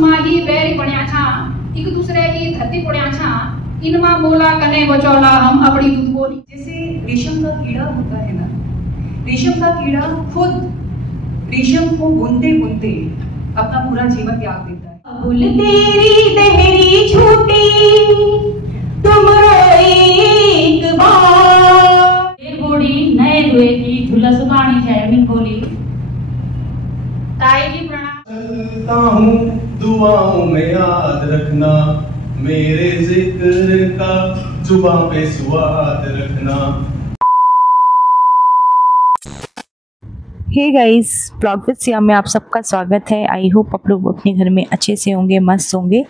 माही बैरी पड़िया छा, एक दूसरे की धरती पड़िया छा, इनमा बोला कने बचौला हम अपनी दूध बोली। जैसे रेशम का कीड़ा होता है ना, रेशम का कीड़ा खुद रेशम को बुनते बुनते अपना पूरा जीवन त्याग देता है। फूल तेरी देहरी छूटी तुम एक बार, बूढ़ी नए दुए की झूला सुखानी है मिन खोली। ताई जी प्रणाम। चलता हूँ दुआओं में याद रखना, मेरे जिक्र का जुबां पे स्वाद रखना। Hey guys, blog with Siya में आप सबका स्वागत है। आई होप आप लोग अपने घर में अच्छे से होंगे, मस्त होंगे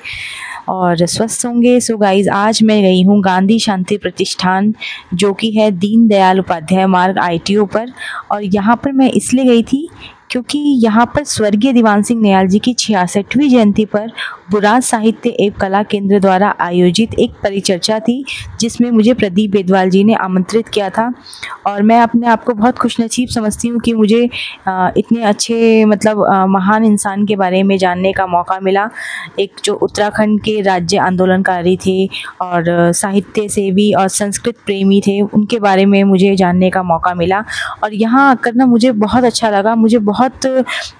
और स्वस्थ होंगे। सो गाइस, आज मैं गई हूँ गांधी शांति प्रतिष्ठान जो कि है दीन दयाल उपाध्याय मार्ग ITO पर। और यहाँ पर मैं इसलिए गई थी क्योंकि यहाँ पर स्वर्गीय दीवान सिंह नियाल जी की 66वीं जयंती पर बुराज साहित्य एवं कला केंद्र द्वारा आयोजित एक परिचर्चा थी जिसमें मुझे प्रदीप बेदवाल जी ने आमंत्रित किया था। और मैं अपने आप को बहुत खुशनसीब समझती हूँ कि मुझे इतने अच्छे महान इंसान के बारे में जानने का मौका मिला। एक जो उत्तराखंड के राज्य आंदोलनकारी थे और साहित्य सेवी और संस्कृत प्रेमी थे, उनके बारे में मुझे जानने का मौका मिला। और यहाँ आकर ना मुझे बहुत अच्छा लगा। मुझे बहुत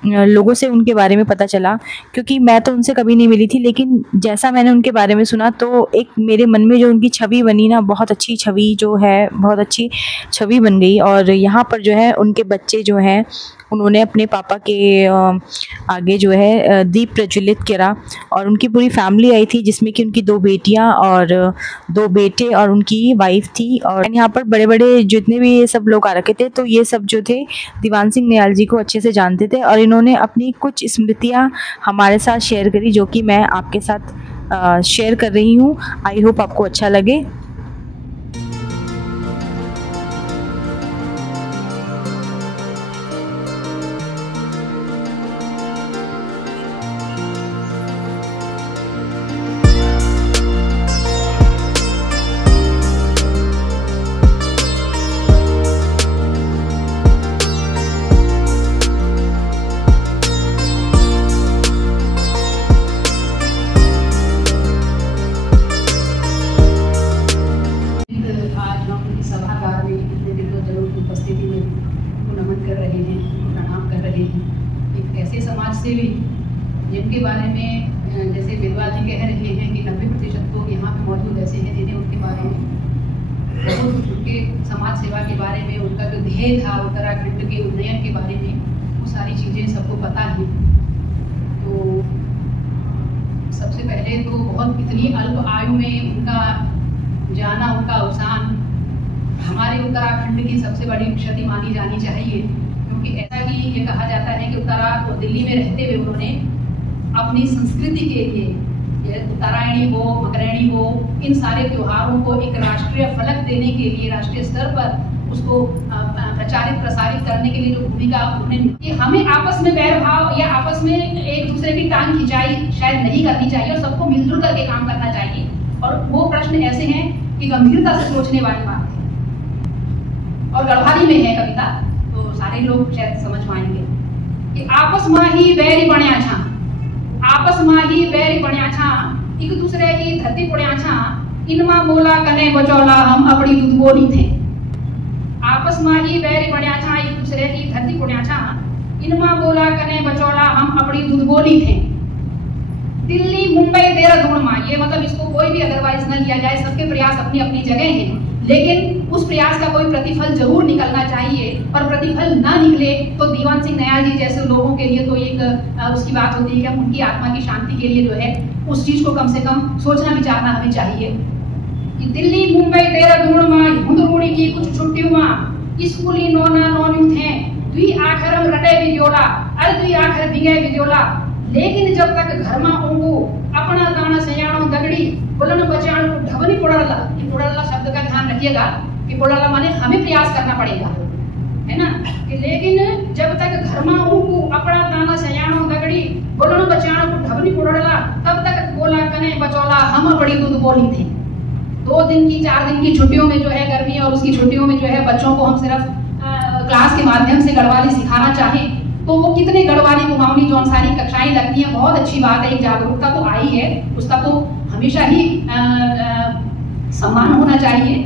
लोगों से उनके बारे में पता चला क्योंकि मैं तो उनसे कभी नहीं मिली थी, लेकिन जैसा मैंने उनके बारे में सुना तो एक मेरे मन में जो उनकी छवि बनी ना, बहुत अच्छी छवि जो है, बहुत अच्छी छवि बन गई। और यहाँ पर जो है उनके बच्चे जो हैं उन्होंने अपने पापा के आगे जो है दीप प्रज्वलित करा और उनकी पूरी फैमिली आई थी जिसमें कि उनकी 2 बेटियां और 2 बेटे और उनकी वाइफ थी। और यहाँ पर बड़े बड़े जितने भी ये सब लोग आ रखे थे, तो ये सब जो थे दीवान सिंह नियाल जी को अच्छे से जानते थे और इन्होंने अपनी कुछ स्मृतियाँ हमारे साथ शेयर करी जो कि मैं आपके साथ शेयर कर रही हूँ। आई होप आपको अच्छा लगे। उपस्थिति में उनको नमन कर रहे हैं, उनको प्रणाम कर रहे हैं। एक ऐसे समाज सेवी जिनके बारे में जैसे बेदवाल जी कह रहे हैं कि 90% लोग यहाँ पे मौजूद ऐसे हैं जिन्हें उनके बारे में बहुत कुछ, उनके समाज सेवा के बारे में, उनका जो ध्येय था उत्तराखंड के उन्नयन के बारे में, वो सारी चीज़ें सबको पता है। तो सबसे पहले तो बहुत इतनी अल्प आयु में उनका जाना, उनका अवसान हमारे उत्तराखंड की सबसे बड़ी क्षति मानी जानी चाहिए। क्योंकि ऐसा कि ये कहा जाता है कि दिल्ली में रहते हुए उन्होंने अपनी संस्कृति के लिए, उत्तरायणी हो, मकरैणी हो, इन सारे त्योहारों को एक राष्ट्रीय फलक देने के लिए, राष्ट्रीय स्तर पर उसको प्रचारित प्रसारित करने के लिए जो भूमिका उन्होंने, हमें आपस में बैर भाव या आपस में एक दूसरे की टांग खिंचाई शायद नहीं करनी चाहिए और सबको मिलजुल करके काम करना चाहिए। और वो प्रश्न ऐसे हैं कि गंभीरता से सोचने वाली बात है और गढ़वाली में है कविता, तो सारे लोग शायद समझ पाएंगे कि आपस में ही बैरी पड़िया छा, आपस में ही बैरी पड़िया छा, एक दूसरे की धरती पड़िया छा, इनमा बोला कने बचौला हम अपनी दूध बोली थे। आपस में ही बैरी पड़िया छा, एक दूसरे की धरती पड़िया छा, इनमा बोला कने बचौला हम अपनी दूध बोली थे। दिल्ली, मुंबई, देहरादून में, ये मतलब इसको कोई भी अदरवाइज न लिया जाए, सबके प्रयास अपनी अपनी जगह हैं, लेकिन उस प्रयास का कोई प्रतिफल जरूर निकलना चाहिए। और प्रतिफल ना निकले तो दीवान सिंह नियाल जी जैसे लोगों के लिए तो एक उसकी बात होती है कि हम उनकी आत्मा की शांति के लिए जो है उस चीज को कम से कम सोचना विचारना हमें चाहिए कि दिल्ली, मुंबई, देहरादून में हुंदरूड़ी की कुछ छुट्टियों में स्कूली नोना नोन्यू थे, दुई आखरम रटे विद्योला, दुई आखर बिगे विद्योला, लेकिन जब तक घर में होंगू अपना दाना सयाणो दगड़ी बोलन बचाण को ढबनी पोड़ाला। ये पोड़ाला शब्द का ध्यान रखिएगा कि पोड़ाला माने हमें प्रयास करना पड़ेगा, है ना, कि लेकिन जब तक घर में होंगू अपना दाना सयाणो दगड़ी बोलन बचाण को ढबनी पोड़ाला, तब तक बोला कने बचौला हम बड़ी दूध बोली थी। 2 दिन की 4 दिन की छुट्टियों में जो है, गर्मी और उसकी छुट्टियों में जो है, बच्चों को हम सिर्फ क्लास के माध्यम से गढ़वाली सिखाना चाहें तो वो कितने गढ़वाली कुमाऊनी जौन सारी कक्षाएं लगती हैं, बहुत अच्छी बात है, एक जागरूकता तो आई है, उसका तो हमेशा ही सम्मान होना चाहिए,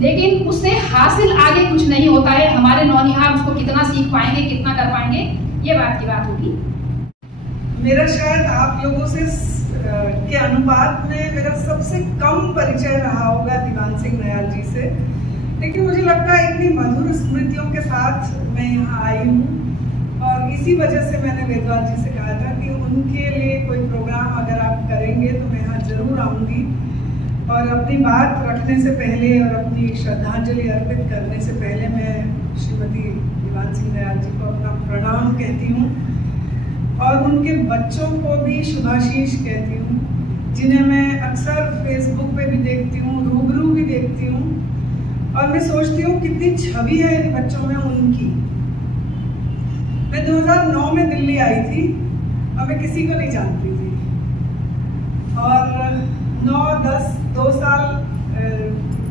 लेकिन उससे हासिल आगे कुछ नहीं होता है। हमारे नौनिहाल उसको कितना सीख पाएंगे, कितना कर पाएंगे, ये बात की बात होगी। मेरा शायद आप लोगों से के अनुपात में मेरा सबसे कम परिचय रहा होगा दीवान सिंह नयाल जी से, लेकिन मुझे लगता है इतनी मधुर स्मृतियों के साथ मैं यहाँ आई हूँ और इसी वजह से मैंने वेदवाल जी से कहा था कि उनके लिए कोई प्रोग्राम अगर आप करेंगे तो मैं यहाँ जरूर आऊँगी और अपनी बात रखने से पहले और अपनी श्रद्धांजलि अर्पित करने से पहले मैं श्रीमती दीवान सिंह नयाल जी को अपना प्रणाम कहती हूँ और उनके बच्चों को भी शुभाशीष कहती हूँ, जिन्हें मैं अक्सर फेसबुक पे भी देखती हूँ, रूबरू भी देखती हूँ और मैं सोचती हूँ कितनी छवि है इन बच्चों में उनकी। मैं 2009 में दिल्ली आई थी और मैं किसी को नहीं जानती थी और 2 साल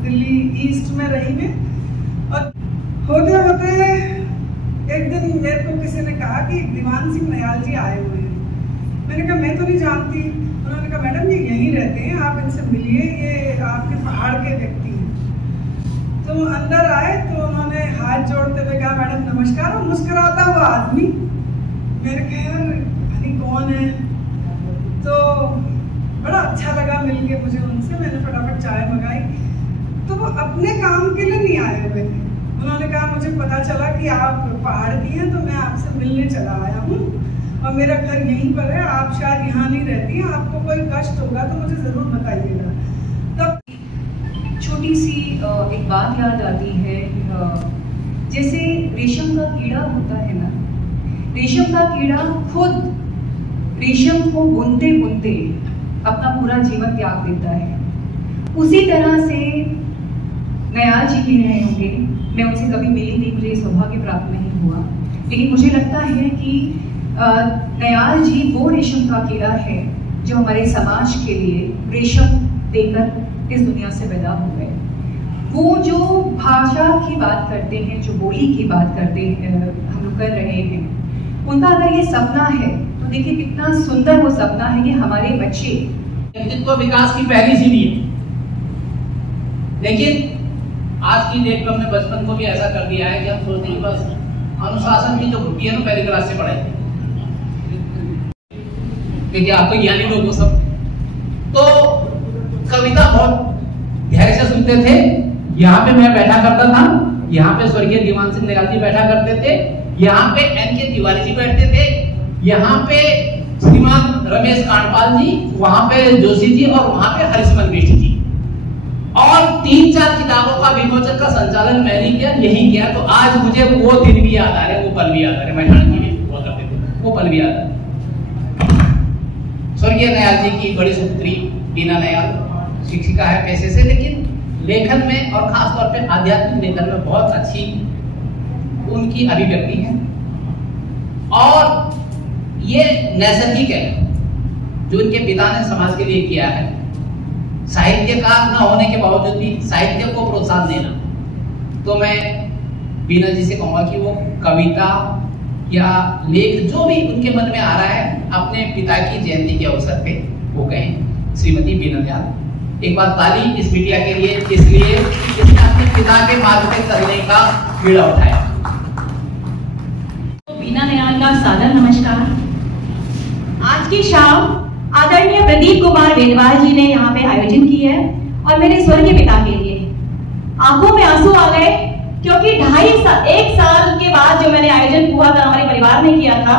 दिल्ली ईस्ट में रही मैं और होते होते एक दिन मेरे को किसी ने कहा कि दीवान सिंह नयाल जी आए हुए हैं। मैंने कहा मैं तो नहीं जानती। उन्होंने कहा मैडम ये यहीं रहते हैं, आप इनसे मिलिए, ये आपके पहाड़ के व्यक्ति हैं। तो अंदर आए तो उन्होंने हाथ जोड़ते हुए कहा मैडम नमस्कार, और मुस्कुराता हुआ आदमी। मैंने कहा यार कौन है, तो बड़ा अच्छा लगा मिलके मुझे उनसे। मैंने फटाफट चाय मंगाई, तो वो अपने काम के लिए नहीं आए हुए थे। उन्होंने कहा मुझे पता चला कि आप पहाड़ की हैं तो मैं आपसे मिलने चला आया हूँ और मेरा घर यहीं पर है, आप शायद यहाँ नहीं रहती हैं, आपको कोई कष्ट होगा तो मुझे ज़रूर बताइएगा। तब छोटी सी एक बात याद आती है, जैसे रेशम का कीड़ा होता है ना, रेशम का कीड़ा खुद रेशम को बुनते बुनते अपना पूरा जीवन त्याग देता है। उसी तरह से नयाल जी भी रहे होंगे, मैं उनसे कभी मिली नहीं, मुझे सौभाग्य प्राप्त नहीं हुआ, लेकिन मुझे लगता है कि नयाल जी वो रेशम का कीड़ा है जो हमारे समाज के लिए रेशम देकर इस दुनिया से पैदा हो गए। वो जो भाषा की बात करते हैं, जो बोली की बात करते हैं, हम लोग कर रहे हैं, उनका अगर ये सपना है तो देखिए कितना सुंदर वो सपना है कि हमारे बच्चे व्यक्तित्व विकास की पहली सीढ़ी है। लेकिन आज की डेट में हमने बचपन को भी ऐसा कर दिया है कि हम सोचते हैं बस अनुशासन की जो ग्रुप है ना पहली क्लास से पढ़ाई, क्योंकि आपको ज्ञानी लोग वो सब। तो कविता बहुत धैर्य से सुनते थे। यहाँ पे मैं बैठा करता था, यहाँ पे स्वर्गीय दीवान सिंह नयाल जी बैठा करते थे, यहाँ पे एन.के. तिवारी जी बैठते थे, यहाँ पे श्रीमान रमेश कांडपाल जी, वहां पे जोशी जी और वहां पे हरिशमन बिष्ट जी, और 3-4 किताबों का विमोचन का संचालन मैंने किया, यही किया। तो आज मुझे वो दिन भी याद आ रहे, वो पल भी याद आ रहे, मैठान जी भी हुआ करते थे, वो पल भी याद आ रहे। स्वर्गीय नयाल जी की बड़ी सुपुत्री बीना नयाल शिक्षिका है पेशे से, लेकिन लेखन में और खास तौर पे आध्यात्मिक लेखन में बहुत अच्छी उनकी अभिव्यक्ति है और ये नैसर्गिक है जो उनके पिता ने समाज के लिए किया है। साहित्यकार न होने के बावजूद भी साहित्य को प्रोत्साहन देना। तो मैं बीना जी से कहूंगा कि वो कविता या लेख जो भी उनके मन में आ रहा है अपने पिता की जयंती के अवसर पे वो कहें। श्रीमती बीना नयाल, एक बार ताली इस बिटिया के लिए, इसलिए इसने अपने पिता के मार्ग पे चलने का बीड़ा उठाया। तो बीना नयाल का सादर नमस्कार। आज की शाम आदरणीय प्रदीप कुमार वेदवाल जी ने यहाँ पे आयोजन की है और मेरे स्वर्गीय पिता के लिए आंखों में आंसू आ गए, क्योंकि 1 साल के बाद जो मैंने आयोजन हुआ था, हमारे परिवार ने किया था,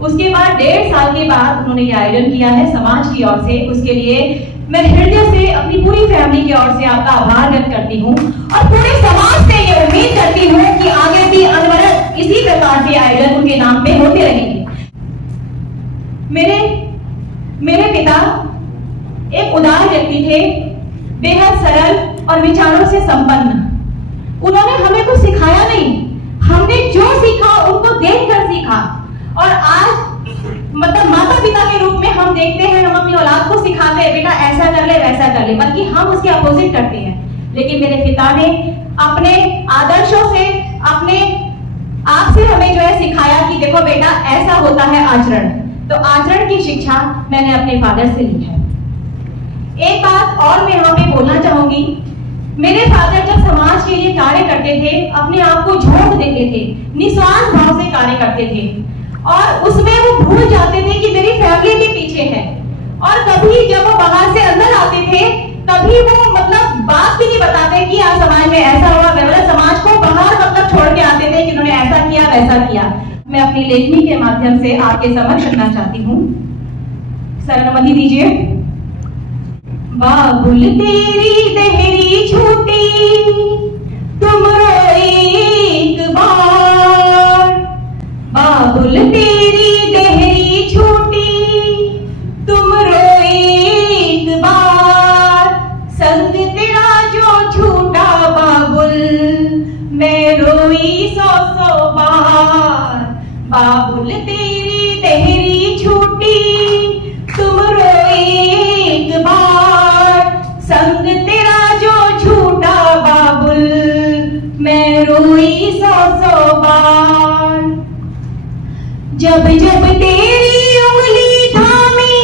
उसके बाद 1.5 साल के बाद उन्होंने ये आयोजन किया है समाज की ओर से। उसके लिए मैं हृदय से अपनी पूरी फैमिली की ओर से आपका आभार व्यक्त करती हूँ और पूरे समाज से ये उम्मीद करती हूँ कि आगे भी अनवरत इसी प्रकार के आयोजन उनके नाम पे होते रहेंगे। मेरे पिता एक उदार व्यक्ति थे, बेहद सरल और विचारों से संपन्न। उन्होंने हमें कुछ सिखाया नहीं, हमने जो सीखा उनको देखकर सीखा। और आज मतलब माता पिता के रूप में हम देखते हैं, हम अपनी औलाद को सिखाते हैं बेटा ऐसा कर ले वैसा कर ले, बल्कि हम उसके अपोजिट करते हैं। लेकिन मेरे पिता ने अपने आदर्शों से, अपने आपसे हमें जो है सिखाया कि देखो बेटा ऐसा होता है आचरण। तो आचरण की शिक्षा मैंने अपने फादर से ली है। एक बात और मैं यहाँ पे बोलना चाहूंगी, मेरे फादर जब समाज के लिए कार्य करते थे, अपने आप को झोंक देते थे, निस्वार्थ भाव से कार्य करते थे, और उसमें वो भूल जाते थे कि मेरी फैमिली के पीछे है। और कभी जब वो बाहर से अंदर आते थे, कभी वो मतलब बात भी नहीं बताते कि आज समाज में ऐसा हुआ, वैसा, समाज को बाहर मतलब छोड़ के आते थे कि उन्होंने ऐसा किया वैसा किया। मैं अपनी लेखनी के माध्यम से आपके समक्ष रखना चाहती हूँ। सर अनुमति दीजिए। बाबुल तेरी देहरी छूटी तुम रोए एक बार, बाबुल तेरी देहरी छूटी तुम रोए एक बार, संग तेरा जो छूटा बाबुल मैं रोई 100 बार, बाबुल तेरी देहरी छूटी तुम रोए एक बार, संग तेरा जो छूटा बाबुल मैं रोई 100 बार। जब जब तेरी उंगली थामी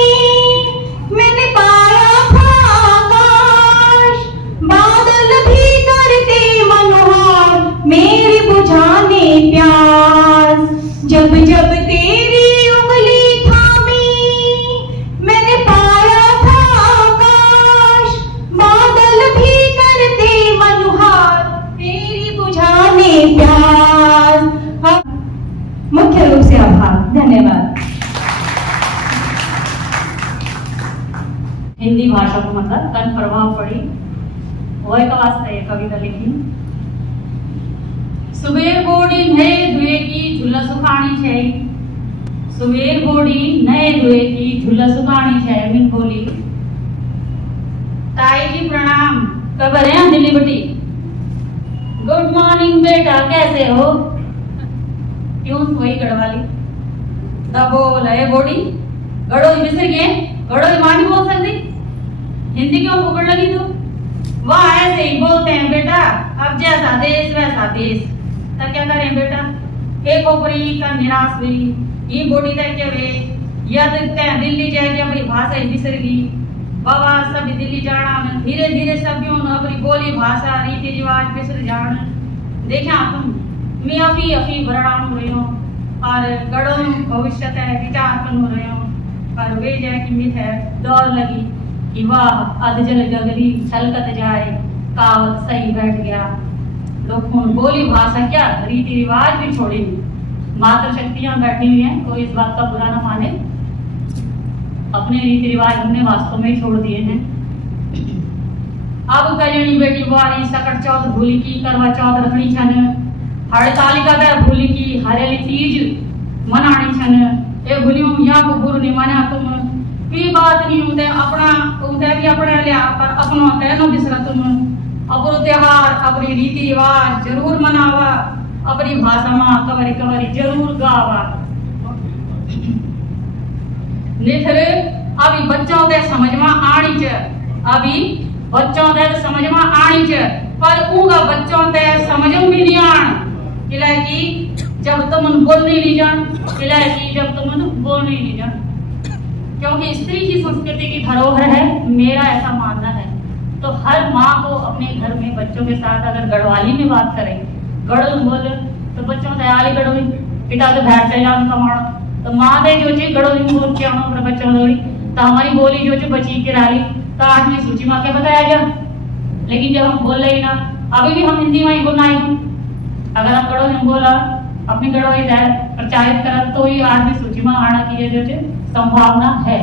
मैंने पाया था आकाश, बादल भी करते मनोहर मेरे बुझाने प्यास। जब जब तेरी उंगली थामी मैंने पाया था आकाश, बादल भी करते मनोहर मेरी बुझाने प्यास। मुख्य रूप से आभार, धन्यवाद। हिंदी भाषा को मतलब कन प्रभाव पड़ी वही का वास्ता है कविता लिखी। सुबेर बोड़ी नए दुए की झूला सुखानी छे, सुबेर बोड़ी नए दुए की झूला सुखानी छे। मैं बोली ताई जी प्रणाम, कबर है दिल्ली बटी। गुड मॉर्निंग बेटा, कैसे हो? क्यों वही गढ़वाली दबो लय बोड़ी गड़ोई बिसर गए, गड़ोई मां नहीं बोल सकती, हिंदी क्यों पकड़ लगी तू? वह ऐसे ही बोलते हैं बेटा, अब जैसा देश वैसा देश। तो क्या करें बेटा, एक ओपरी का निराश हुई ये बोड़ी तय के वे यद दिल्ली जाके अपनी भाषा ही बिसर गई। बाबा सब दिल्ली जाना में धीरे धीरे सब अपनी बोली भाषा रीति रिवाज बिसर जान। देखा तुम मैं अभी वर्णानु रही हूँ और गढ़ों भविष्य विचार कर रहे हूँ, पर वे जाए कि मिथ है दौड़ लगी कि वाह अधजल गगरी छलकत जाए, कावत सही बैठ गया। लोग बोली भाषा क्या रीति रिवाज भी छोड़ी, मातृ शक्तियां बैठी हुई हैं, कोई इस बात का बुरा ना माने। अपने रीति रिवाज हमने वास्तव में छोड़ दिए हैं। अब कजनी बेटी बुआरी सकट चौथ भूली की, करवा चौथ रखनी छन, हड़तालिका का भूली की, हरेली तीज मनानी छन। ए भूलियों या को गुरु ने माना तुम कोई बात नहीं होते अपना उनते भी अपने लिया पर अपनो कहनो बिसरा तुम। अपनो त्योहार अपनी रीति रिवाज जरूर मनावा, अपनी भाषा में कवरी कवरी जरूर गावा। निथरे अभी बच्चों के समझ में आनी च, अभी बच्चों के समझ में आनी च, पर उनका बच्चों के समझ में भी नहीं आन। कि जब तुम बोलने नहीं जान, कि जब तुम बोलने नहीं जान, क्योंकि स्त्री की संस्कृति की धरोहर है, मेरा ऐसा मानना है। तो हर माँ को अपने घर में बच्चों के साथ अगर गढ़वाली में बात करें, गढ़ बोल तो बच्चों तैयारी गढ़ो पिता तो बैठ जाए कमाणो, तो माँ दे जो चे गढ़ो बोल के आना अपने बच्चों दौड़ी, तो हमारी बोली जो बची के रही तो 8वीं सूची माँ के बताया गया। लेकिन जब हम बोल रहे ना, अभी भी हम हिंदी में ही बोलना है। अगर हम गढ़ो में बोला अपनी गढ़ो प्रचारित कर तो ही 8वीं सूची में आना की जो संभावना है।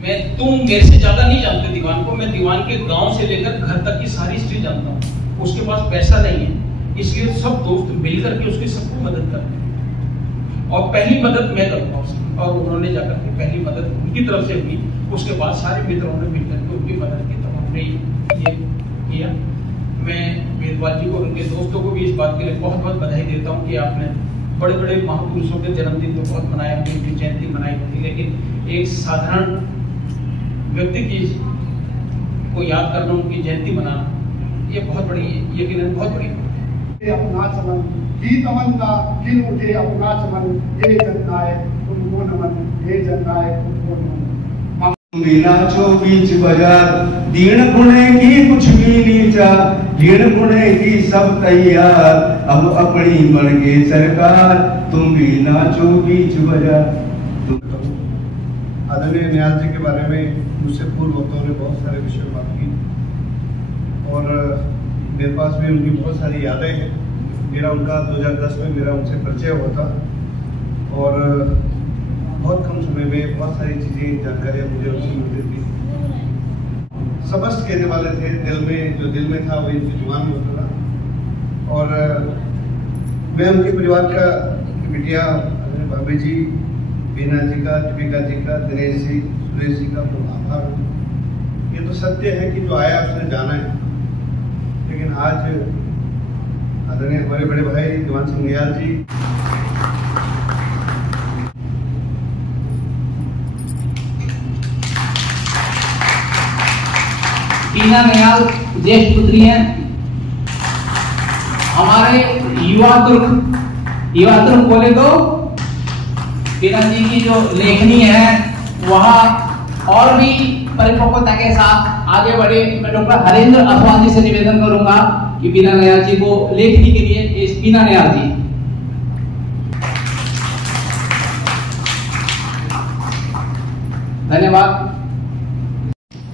मैं तुम मेरे से ज्यादा नहीं जानते दीवान को, मैं दीवान के गांव से लेकर घर तक की सारी हिस्ट्री जानता हूँ। उसके पास पैसा नहीं है, इसलिए सब दोस्त मिलकर के उसकी सबको मदद करते हैं, और पहली मदद मैं करता हूँ उसकी, और उन्होंने जाकर के पहली मदद उनकी तरफ से हुई। उसके बाद सारे मित्रों ने मिलकर के उनकी मदद की, तब हमने ये किया। मैं वेदवाल जी को उनके दोस्तों को भी इस बात के लिए बहुत बहुत बधाई देता हूँ कि आपने बड़े बड़े महापुरुषों के जन्मदिन तो बहुत मनाए, उनकी जयंती मनाई होती, लेकिन एक साधारण व्यक्ति की को याद करना, उनकी जयंती मनाना, ये बहुत बड़ी, यकीनन बहुत बड़ी बात है। की तमन्ना खिल उठे अपना चमन, हे जननायक तुमको नमन, हे जननायक तुमको नमन। बिना चो बीच बाजार, दीन गुणे की कुछ भी नीचा, दीन गुणे की सब तैयार, अब अपनी बन गए सरकार, तुम भी नाचो बीच बाजार। आदरणीय न्याल जी के बारे में मुझसे पूर्व वक्ताओं ने बहुत सारे विषय में बात की और मेरे पास भी उनकी बहुत सारी यादें हैं। मेरा उनका 2010 में मेरा उनसे परिचय हुआ था और बहुत कम समय में बहुत सारी चीज़ें जानकारियाँ मुझे उनसे मिलती थी। सबस्त कहने वाले थे, दिल में जो दिल में था वही उनकी जुबान में होता था। और मैं उनके परिवार का, बिटिया भाभी जी, बीना जी का, दीपिका जी का, दिनेश जी, सुरेश जी का बहुत आभार। ये तो सत्य है कि जो आया उसने जाना है, लेकिन आज आदरणीय हमारे बड़े भाई दीवान सिंह नयाल जी, बीना नयाल ज्येष्ठ पुत्री हैं। हमारे युवा तुर्क बोले तो बीना जी की जो लेखनी है वह और भी परिपक्वता के साथ आगे बढ़े। मैं डॉक्टर हरेंद्र अथवान जी से निवेदन करूंगा कि बीना नयाल जी को लेखनी के लिए बीना नयाल जी। धन्यवाद।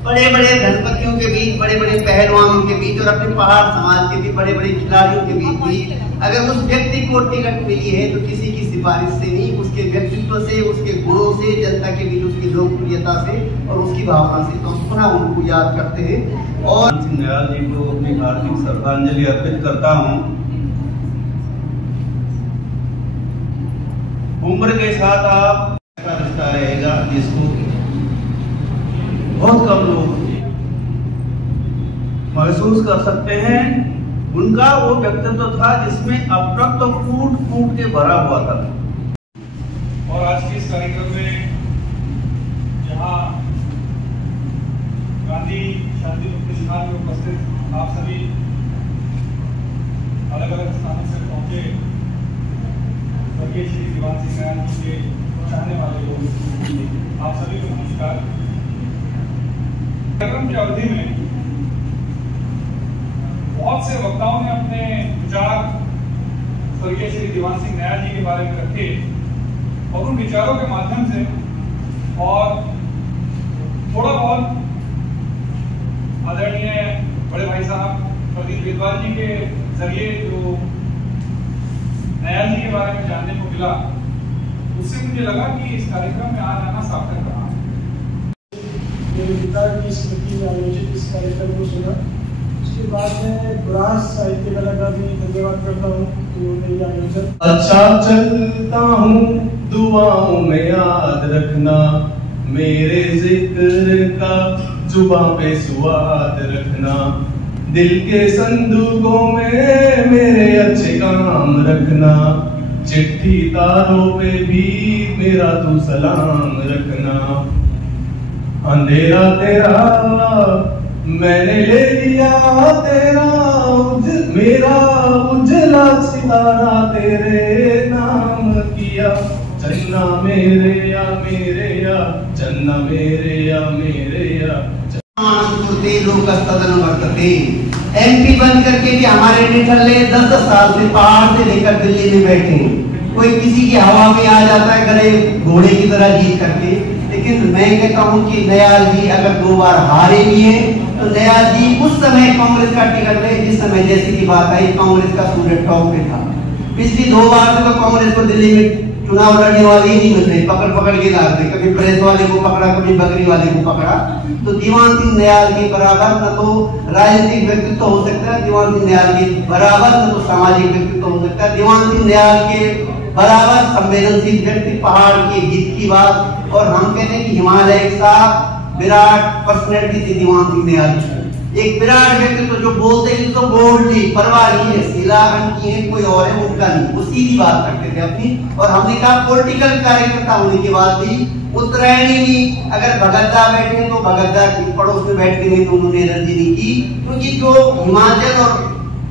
बड़े बड़े धनपतियों के बीच, बड़े बड़े पहलवानों के बीच और अपने पहाड़ समाज के भी बड़े बड़े खिलाड़ियों के बीच भी अगर उस व्यक्ति को टिकट मिली है तो किसी की सिफारिश से नहीं, उसके व्यक्तित्व से, उसके गुणों से, जनता के बीच उसकी लोकप्रियता से और उसकी भावना से। तो पुनः उनको याद करते हैं और नयाल जी को अपनी हार्दिक श्रद्धांजलि अर्पित करता हूँ। उम्र के साथ आप का रिश्ता रहेगा जिसको बहुत कम लोग महसूस कर सकते हैं। उनका वो व्यक्तित्व था जिसमें अप्रक्त तो कूट कूट के भरा हुआ था। और आज के इस कार्यक्रम में जहां गांधी शांति प्रतिष्ठान में उपस्थित आप सभी अलग अलग स्थानों से पहुंचे स्वर्गीय श्री दीवान सिंह नयाल जी के चाहने वाले लोग, आप सभी को नमस्कार। कार्यक्रम की अवधि में बहुत से वक्ताओं ने अपने विचार स्वर्गीय श्री दीवान सिंह नयाल जी के बारे में रखे और उन विचारों के माध्यम से और थोड़ा बहुत आदरणीय बड़े भाई साहब प्रदीप वेदवाल जी के जरिए जो नयाल जी के बारे में जानने को मिला, उससे मुझे लगा कि इस कार्यक्रम में आज आना सार्थक रहा। मेरे पिता की स्मृति में आयोजित इस कार्यक्रम को सुना, उसके बाद मैं बुरास साहित्य कला का भी धन्यवाद करता हूँ कि उन्होंने ये आयोजन। अच्छा चलता हूँ दुआओं में याद रखना, मेरे जिक्र का जुबां पे स्वाद रखना, दिल के संदूकों में मेरे अच्छे काम रखना, चिट्ठी तारों पे भी मेरा तू सलाम रखना। अंधेरा तेरा मैंने ले लिया तेरा, मेरा उजला सितारा तेरे नाम किया, चन्ना मेरे या चन्ना मेरे या लोग सदन वर्तते। MP बन करके भी हमारे निठल्ले 10 साल से पहाड़ से लेकर दिल्ली में बैठे, कोई किसी की हवा में आ जाता है गले घोड़े की तरह जीत करके। लेकिन मैं कहता हूँ कि नयाल जी अगर 2 बार हारे भी हैं तो नयाल जी उस समय कांग्रेस का टिकट ले जिस समय जैसे की बात आई कांग्रेस का सूर्य टॉप पे था। पिछली 2 बार से तो कांग्रेस को दिल्ली में चुनाव लड़ने वाले ही नहीं मिल रहे, पकड़ पकड़ के ला रहे, कभी प्रेस वाले को पकड़ा, कभी बकरी वाले को पकड़ा। तो दीवान सिंह नयाल के बराबर न तो राजनीतिक व्यक्तित्व हो सकता है, दीवान सिंह नयाल के बराबर न तो सामाजिक व्यक्तित्व हो सकता है, दीवान सिंह नयाल के बराबर संवेदनशील व्यक्ति, पहाड़ के हित की बात। और हम कहते हैं कि हिमालय एक साथ विराट पर्सनैलिटी थी दीवान सिंह नयाल, एक विराट व्यक्तित्व जो बोलते हैं तो बोल्डली, परवाह नहीं है, सिला की है कोई और है उनका नहीं, वो सीधी बात करते थे अपनी। और हमने कहा पॉलिटिकल कार्यकर्ता होने के बाद भी उत्तरायणी में अगर भगतदा बैठे तो भगतदा की पड़ोस में बैठ के नहीं तो उन्होंने एनर्जी नहीं की, क्योंकि जो हिमाचल और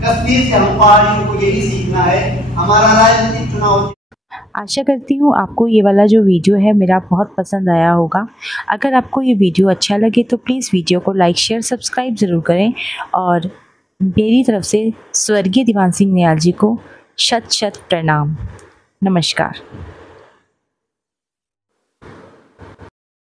कश्मीर से हम पहाड़ियों को यही सीखना है। हमारा राजनीतिक चुनाव। आशा करती हूँ आपको ये वाला जो वीडियो है मेरा बहुत पसंद आया होगा। अगर आपको ये वीडियो अच्छा लगे तो प्लीज़ वीडियो को लाइक शेयर सब्सक्राइब ज़रूर करें और मेरी तरफ से स्वर्गीय दीवान सिंह नयाल जी को शत शत प्रणाम। नमस्कार।